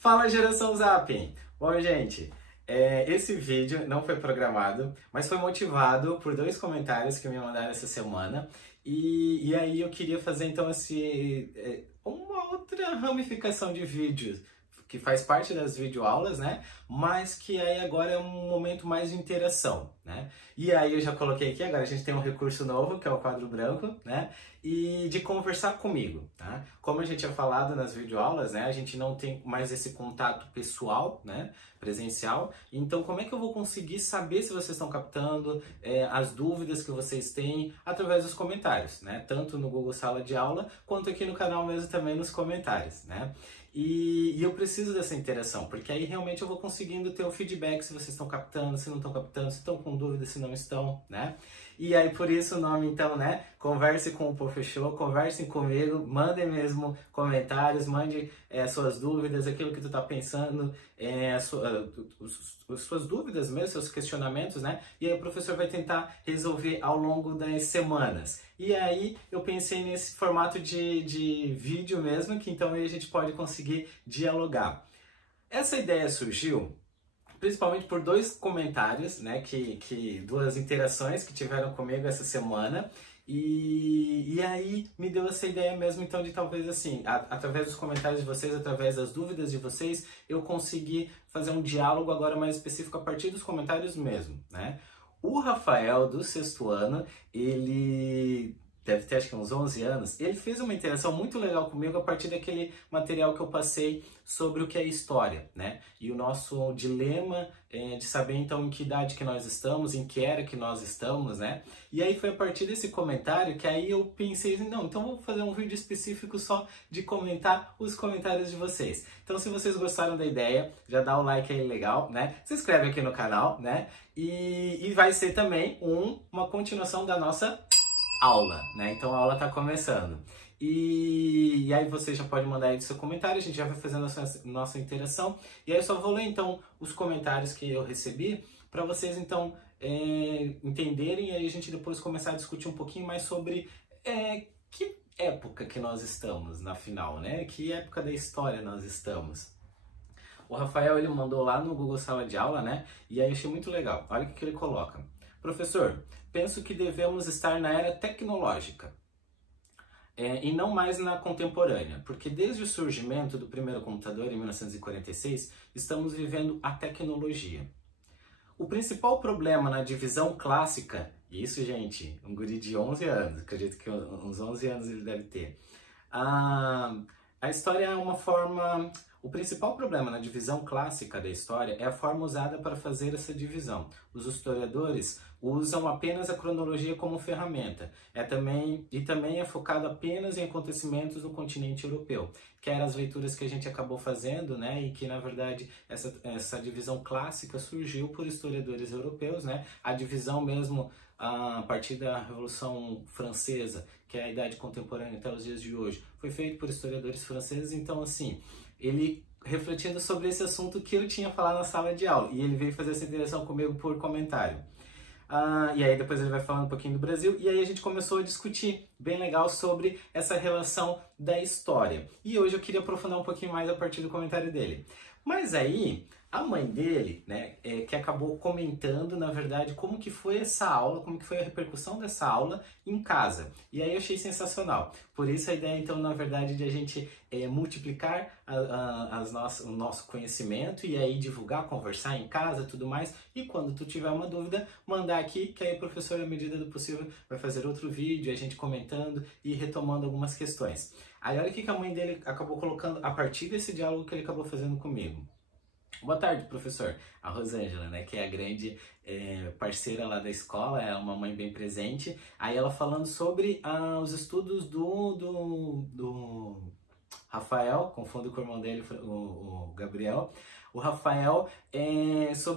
Fala, geração Zapping! Bom, gente, esse vídeo não foi programado, mas foi motivado por dois comentários que me mandaram essa semana. E aí eu queria fazer então uma outra ramificação de vídeos que faz parte das videoaulas, né? Mas que aí agora é um momento mais de interação, né? E aí eu já coloquei aqui, agora a gente tem um recurso novo, que é o quadro branco, né? E de conversar comigo, tá? Como a gente tinha falado nas videoaulas, né? A gente não tem mais esse contato pessoal, né? Presencial. Então, como é que eu vou conseguir saber se vocês estão captando as dúvidas que vocês têm através dos comentários, né? Tanto no Google Sala de Aula, quanto aqui no canal mesmo também nos comentários, né? E eu preciso dessa interação, porque aí realmente eu vou conseguindo ter o feedback se vocês estão captando, se não estão captando, se estão com dúvida, se não estão, né? E aí por isso o nome então, né? Converse com o Professor, conversem comigo, mandem mesmo comentários, mande suas dúvidas, aquilo que tu tá pensando, suas dúvidas mesmo, seus questionamentos, né? E aí o professor vai tentar resolver ao longo das semanas. E aí eu pensei nesse formato de vídeo mesmo, que então aí a gente pode conseguir dialogar. Essa ideia surgiu principalmente por dois comentários, né, duas interações que tiveram comigo essa semana, e aí me deu essa ideia mesmo, então, de talvez assim, através dos comentários de vocês, através das dúvidas de vocês, eu conseguir fazer um diálogo agora mais específico a partir dos comentários mesmo, né. O Rafael, do sexto ano, ele deve ter acho que uns 11 anos, ele fez uma interação muito legal comigo a partir daquele material que eu passei sobre o que é história, né? E o nosso dilema de saber então em que idade que nós estamos, em que era que nós estamos, né? E aí foi a partir desse comentário que aí eu pensei, não, então vou fazer um vídeo específico só de comentar os comentários de vocês. Então se vocês gostaram da ideia, já dá o like aí legal, né? Se inscreve aqui no canal, né? E vai ser também uma continuação da nossa aula, né? Então a aula tá começando. E aí você já pode mandar aí seu comentário, a gente já vai fazendo a nossa interação. E aí eu só vou ler então os comentários que eu recebi para vocês então entenderem e aí a gente depois começar a discutir um pouquinho mais sobre que época que nós estamos na final, né? Que época da história nós estamos. O Rafael ele mandou lá no Google Sala de Aula, né? E aí eu achei muito legal. Olha o que ele coloca. Professor, penso que devemos estar na era tecnológica e não mais na contemporânea, porque desde o surgimento do primeiro computador em 1946, estamos vivendo a tecnologia. O principal problema na divisão clássica, e isso, gente, um guri de 11 anos, acredito que uns 11 anos ele deve ter, a história é uma forma... O principal problema na divisão clássica da história é a forma usada para fazer essa divisão. Os historiadores usam apenas a cronologia como ferramenta. Também é focado apenas em acontecimentos no continente europeu, que eram as leituras que a gente acabou fazendo, né? E que, na verdade, essa divisão clássica surgiu por historiadores europeus, né? A divisão mesmo a partir da Revolução Francesa, que é a idade contemporânea até os dias de hoje, foi feito por historiadores franceses. Então, assim, ele refletindo sobre esse assunto que eu tinha falado na sala de aula, e ele veio fazer essa interação comigo por comentário. E aí depois ele vai falando um pouquinho do Brasil, e aí a gente começou a discutir, bem legal, sobre essa relação da história. E hoje eu queria aprofundar um pouquinho mais a partir do comentário dele. Mas aí, a mãe dele, né, que acabou comentando, na verdade, como que foi essa aula, como que foi a repercussão dessa aula em casa. E aí eu achei sensacional. Por isso a ideia, então, na verdade, de a gente multiplicar o nosso conhecimento e aí divulgar, conversar em casa, tudo mais. E quando tu tiver uma dúvida, mandar aqui, que aí o professor, à medida do possível, vai fazer outro vídeo, a gente comentando e retomando algumas questões. Aí olha o que a mãe dele acabou colocando a partir desse diálogo que ele acabou fazendo comigo. Boa tarde, professor. A Rosângela, né, que é a grande parceira lá da escola, é uma mãe bem presente. Aí ela falando sobre os estudos do Rafael, confundo com o irmão dele, o Gabriel. O Rafael,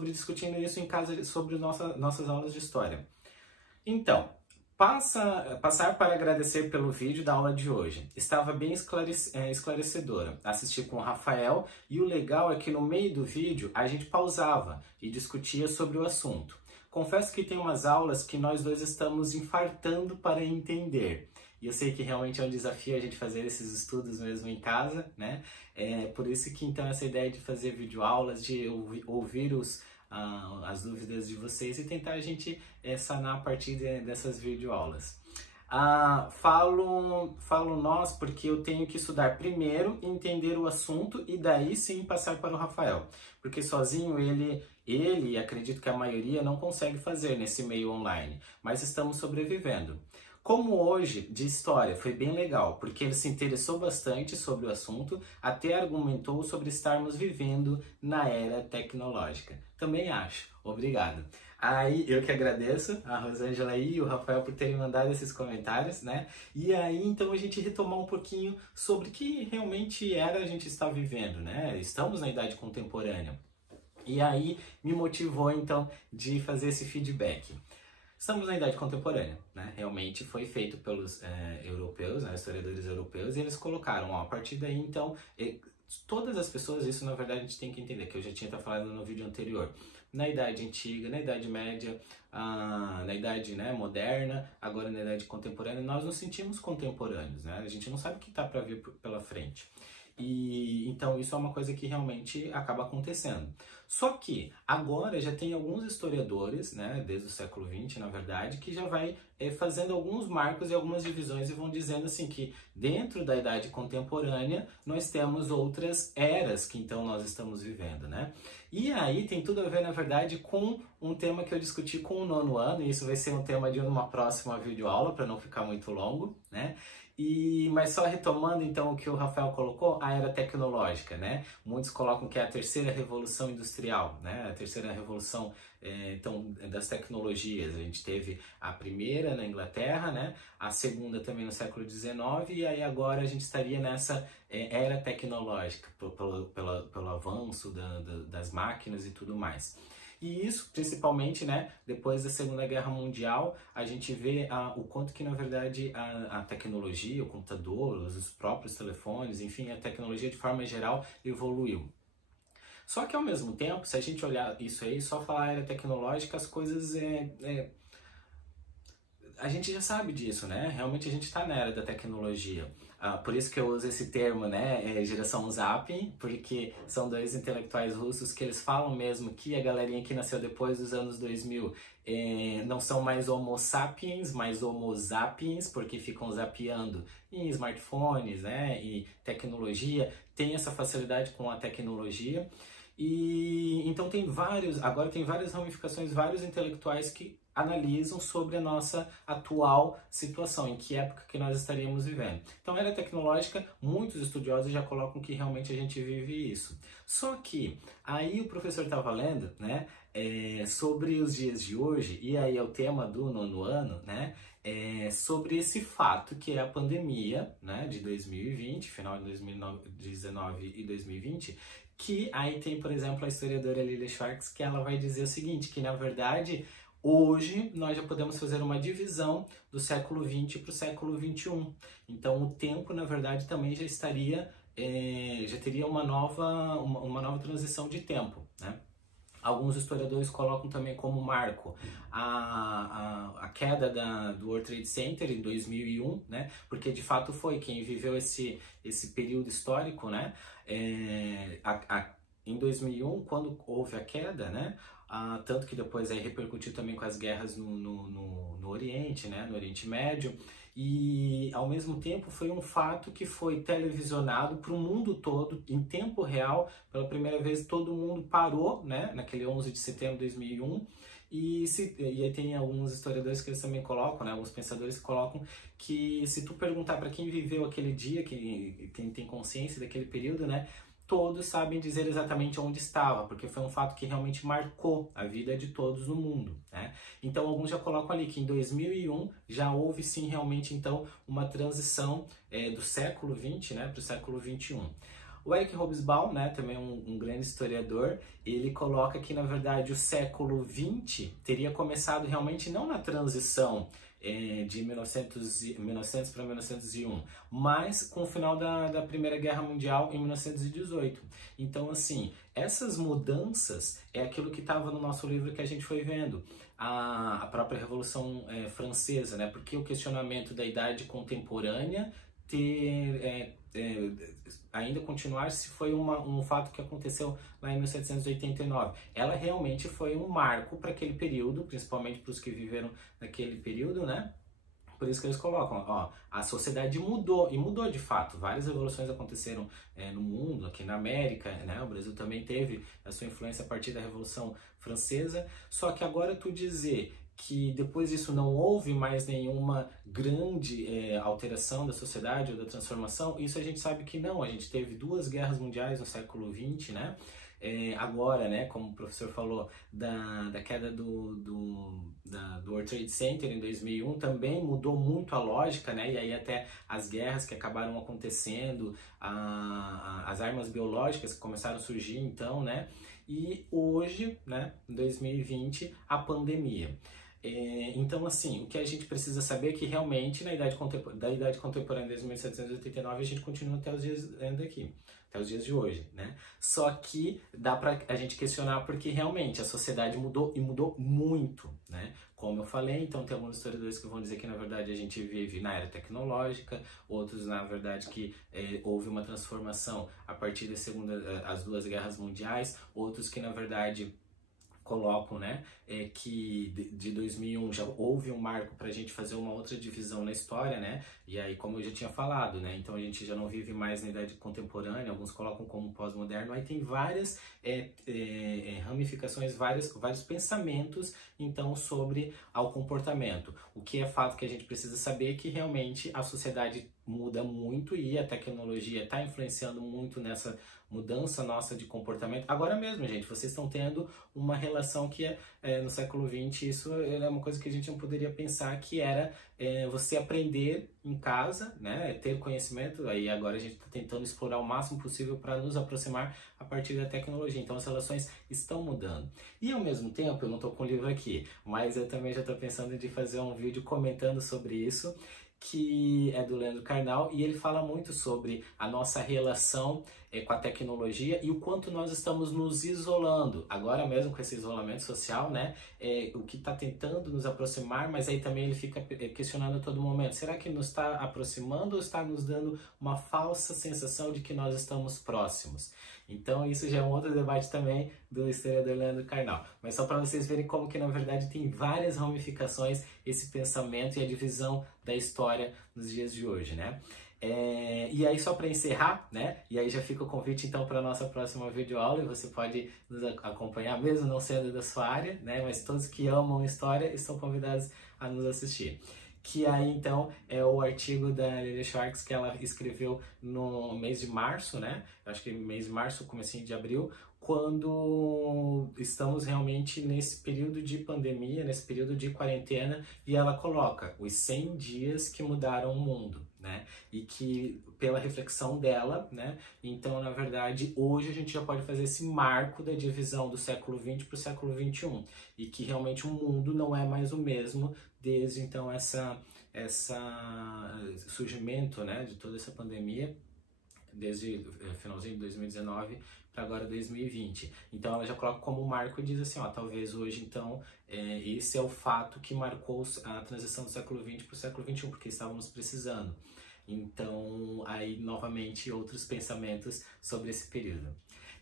discutindo isso em casa, sobre nossas aulas de história. Então, passar para agradecer pelo vídeo da aula de hoje. Estava bem esclarecedora. Assisti com o Rafael e o legal é que no meio do vídeo a gente pausava e discutia sobre o assunto. Confesso que tem umas aulas que nós dois estamos infartando para entender. e eu sei que realmente é um desafio a gente fazer esses estudos mesmo em casa, né? Por isso que então essa ideia de fazer videoaulas, de ouvir as dúvidas de vocês e tentar a gente sanar a partir dessas videoaulas. Falo nós porque eu tenho que estudar primeiro, entender o assunto e daí sim passar para o Rafael. Porque sozinho ele, acredito que a maioria, não consegue fazer nesse meio online, mas estamos sobrevivendo. Como hoje, de história, foi bem legal, porque ele se interessou bastante sobre o assunto, até argumentou sobre estarmos vivendo na era tecnológica. Também acho. Obrigado. Aí, eu que agradeço a Rosângela e o Rafael por terem mandado esses comentários, né? E aí, então, a gente retomar um pouquinho sobre que realmente era a gente estar vivendo, né? Estamos na idade contemporânea. E aí, me motivou, então, de fazer esse feedback. Estamos na idade contemporânea, né? Realmente foi feito pelos europeus, né? Historiadores europeus, e eles colocaram, ó, a partir daí, então, todas as pessoas, isso na verdade a gente tem que entender, que eu já tinha falado no vídeo anterior, na Idade Antiga, na Idade Média, na Idade, né, moderna, agora na Idade Contemporânea, nós nos sentimos contemporâneos, né? A gente não sabe o que está para vir pela frente. E então isso é uma coisa que realmente acaba acontecendo. Só que agora já tem alguns historiadores, né, desde o século XX, na verdade, que já vai fazendo alguns marcos e algumas divisões e vão dizendo assim que dentro da idade contemporânea nós temos outras eras que então nós estamos vivendo, né? E aí tem tudo a ver, na verdade, com um tema que eu discuti com o 9º ano, e isso vai ser um tema de uma próxima videoaula, para não ficar muito longo, né? Mas só retomando então o que o Rafael colocou, a era tecnológica, né? Muitos colocam que é a terceira revolução industrial, né? A terceira revolução então, das tecnologias. A gente teve a primeira na Inglaterra, né? A segunda também no século XIX, e aí agora a gente estaria nessa era tecnológica, pelo avanço das máquinas e tudo mais. E isso, principalmente, né, depois da Segunda Guerra Mundial, a gente vê o quanto que, na verdade, a tecnologia, o computador, os próprios telefones, enfim, a tecnologia de forma geral evoluiu. Só que, ao mesmo tempo, se a gente olhar isso aí, só falar era tecnológica, as coisas a gente já sabe disso, né? Realmente a gente está na era da tecnologia. Por isso que eu uso esse termo, né, geração Zapping, porque são dois intelectuais russos que eles falam mesmo que a galerinha que nasceu depois dos anos 2000 não são mais homo sapiens, mas homo zapiens, porque ficam zapeando em smartphones, né, e tecnologia, tem essa facilidade com a tecnologia. E então agora tem várias ramificações, vários intelectuais que analisam sobre a nossa atual situação, em que época que nós estaríamos vivendo. Então, era tecnológica, muitos estudiosos já colocam que realmente a gente vive isso. Só que, aí o professor estava lendo, né, sobre os dias de hoje, e aí é o tema do 9º ano, né, sobre esse fato que é a pandemia, né, de 2020, final de 2019 e 2020, que aí tem, por exemplo, a historiadora Lilia Schwartz, que ela vai dizer o seguinte, que na verdade hoje nós já podemos fazer uma divisão do século XX para o século XXI. Então o tempo, na verdade, também já estaria, já teria uma nova transição de tempo, né? Alguns historiadores colocam também como marco a queda do World Trade Center em 2001, né? Porque de fato foi quem viveu esse período histórico, né? Em 2001, quando houve a queda, né? Tanto que depois aí repercutiu também com as guerras no Oriente, né? No Oriente Médio. E ao mesmo tempo foi um fato que foi televisionado para o mundo todo, em tempo real. Pela primeira vez todo mundo parou, né, naquele 11 de setembro de 2001. E aí tem alguns historiadores que eles também colocam, né, alguns pensadores que colocam que se tu perguntar para quem viveu aquele dia, quem tem consciência daquele período, né, todos sabem dizer exatamente onde estava, porque foi um fato que realmente marcou a vida de todos no mundo, né? Então alguns já colocam ali que em 2001 já houve sim realmente então uma transição do século XX, né, para o século XXI. O Eric Hobsbawm, né, também um grande historiador, ele coloca que na verdade o século XX teria começado realmente não na transição de 1900 para 1901, mas com o final da Primeira Guerra Mundial em 1918. Então, assim, essas mudanças é aquilo que estava no nosso livro que a gente foi vendo. A própria Revolução Francesa, né? Porque o questionamento da idade contemporânea ainda continuar se foi um fato que aconteceu lá em 1789. Ela realmente foi um marco para aquele período, principalmente para os que viveram naquele período, né? Por isso que eles colocam, ó, a sociedade mudou, e mudou de fato. Várias revoluções aconteceram no mundo, aqui na América, né? O Brasil também teve a sua influência a partir da Revolução Francesa. Só que agora tu dizer que depois disso não houve mais nenhuma grande alteração da sociedade ou da transformação, isso a gente sabe que não. A gente teve 2 guerras mundiais no século XX, né? Agora, né, como o professor falou, da queda do World Trade Center em 2001, também mudou muito a lógica, né, e aí até as guerras que acabaram acontecendo, as armas biológicas que começaram a surgir, então, né, e hoje, né, em 2020, a pandemia. Então, assim, o que a gente precisa saber é que realmente da idade contemporânea desde 1789 a gente continua até os dias ainda aqui, até os dias de hoje, né? Só que dá pra a gente questionar porque realmente a sociedade mudou e mudou muito, né? Como eu falei, então tem alguns historiadores que vão dizer que na verdade a gente vive na era tecnológica, outros na verdade que houve uma transformação a partir das 2 guerras mundiais, outros que na verdade colocam, né, que de 2001 já houve um marco para a gente fazer uma outra divisão na história, né, e aí como eu já tinha falado, né, então a gente já não vive mais na idade contemporânea, alguns colocam como pós-moderno, aí tem várias ramificações, vários pensamentos, então, sobre o comportamento. O que é fato que a gente precisa saber é que realmente a sociedade muda muito e a tecnologia está influenciando muito nessa mudança nossa de comportamento. Agora mesmo, gente, vocês estão tendo uma relação que no século XX, isso é uma coisa que a gente não poderia pensar, que era você aprender em casa, né, ter conhecimento, aí agora a gente está tentando explorar o máximo possível para nos aproximar a partir da tecnologia, então as relações estão mudando. E ao mesmo tempo, eu não estou com o livro aqui, mas eu também já estou pensando em fazer um vídeo comentando sobre isso, que é do Leandro Carnal, e ele fala muito sobre a nossa relação com a tecnologia e o quanto nós estamos nos isolando. Agora mesmo com esse isolamento social, né, o que está tentando nos aproximar, mas aí também ele fica questionando a todo momento, será que nos está aproximando ou está nos dando uma falsa sensação de que nós estamos próximos? Então isso já é um outro debate também do historiador Leandro Carnal. Mas só para vocês verem como que na verdade tem várias ramificações esse pensamento e a divisão da história nos dias de hoje, né? E aí só para encerrar, né? E aí já fica o convite então para a nossa próxima videoaula, e você pode nos acompanhar mesmo não sendo da sua área, né? Mas todos que amam história estão convidados a nos assistir. Que aí então é o artigo da Lilia Schwartz que ela escreveu no mês de março, né? Acho que mês de março, comecinho de abril, quando estamos realmente nesse período de pandemia, nesse período de quarentena, e ela coloca os 100 dias que mudaram o mundo, né? E que pela reflexão dela, né? Então, na verdade, hoje a gente já pode fazer esse marco da divisão do século XX para o século XXI, e que realmente o mundo não é mais o mesmo desde então essa surgimento, né, de toda essa pandemia, desde finalzinho de 2019 para agora 2020. Então ela já coloca como marco e diz assim, ó, talvez hoje então esse é o fato que marcou a transição do século XX para o século XXI, porque estávamos precisando. Então aí novamente outros pensamentos sobre esse período.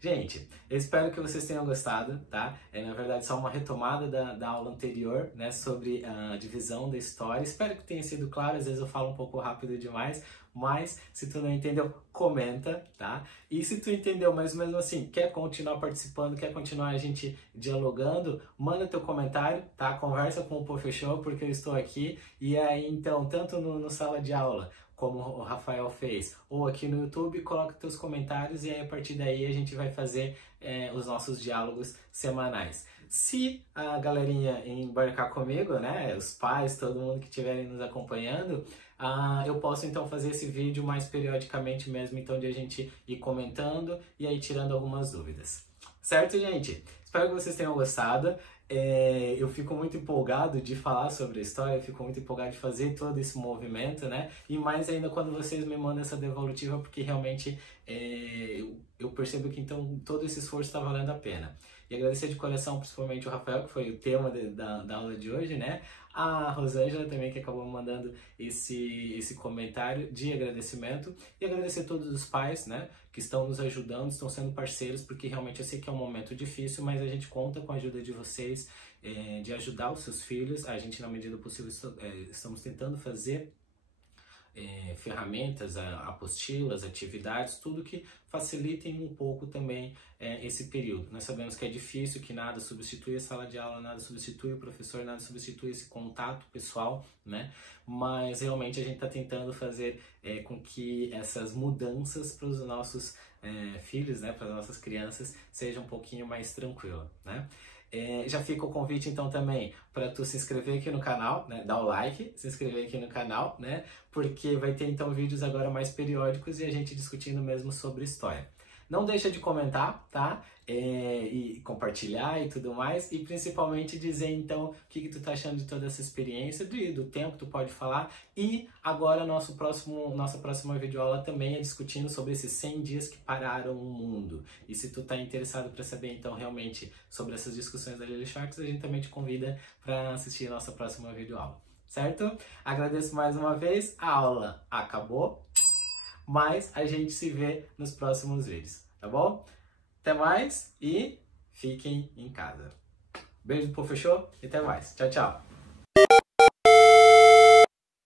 Gente, eu espero que vocês tenham gostado, tá? Na verdade, só uma retomada da aula anterior, né, sobre a divisão da história. Espero que tenha sido claro, às vezes eu falo um pouco rápido demais, mas se tu não entendeu, comenta, tá? E se tu entendeu, mas mesmo assim, quer continuar participando, quer continuar a gente dialogando, manda teu comentário, tá? Conversa com o professor, porque eu estou aqui. E aí, então, tanto no sala de aula, como o Rafael fez, ou aqui no YouTube, coloca teus comentários e aí a partir daí a gente vai fazer os nossos diálogos semanais. Se a galerinha embarcar comigo, né, os pais, todo mundo que estiverem nos acompanhando, eu posso então fazer esse vídeo mais periodicamente mesmo, então de a gente ir comentando e aí tirando algumas dúvidas. Certo, gente? Espero que vocês tenham gostado. eu fico muito empolgado de falar sobre a história, eu fico muito empolgado de fazer todo esse movimento, né? E mais ainda quando vocês me mandam essa devolutiva, porque realmente eu percebo que então todo esse esforço está valendo a pena. E agradecer de coração principalmente o Rafael, que foi o tema da aula de hoje, né? A Rosângela também, que acabou me mandando esse comentário de agradecimento. E agradecer a todos os pais, né? Que estão nos ajudando, estão sendo parceiros, porque realmente eu sei que é um momento difícil, mas a gente conta com a ajuda de vocês, de ajudar os seus filhos. A gente, na medida do possível, estamos tentando fazer ferramentas, apostilas, atividades, tudo que facilitem um pouco também esse período. Nós sabemos que é difícil, que nada substitui a sala de aula, nada substitui o professor, nada substitui esse contato pessoal, né? Mas realmente a gente está tentando fazer com que essas mudanças para os nossos filhos, né, para as nossas crianças, seja um pouquinho mais tranquila, né? Já fica o convite então também para tu se inscrever aqui no canal, né? Dar o like, se inscrever aqui no canal, né? Porque vai ter então vídeos agora mais periódicos e a gente discutindo mesmo sobre história. Não deixa de comentar, tá? E compartilhar e tudo mais. E principalmente dizer então o que tu tá achando de toda essa experiência, do tempo que tu pode falar. E agora nossa próxima videoaula também é discutindo sobre esses 100 dias que pararam o mundo. E se tu tá interessado para saber então realmente sobre essas discussões da Lily Sharks, a gente também te convida para assistir a nossa próxima videoaula. Certo? Agradeço mais uma vez. A aula acabou. Mas a gente se vê nos próximos vídeos, tá bom? Até mais e fiquem em casa. Beijo, fechou? E até mais. Tchau, tchau.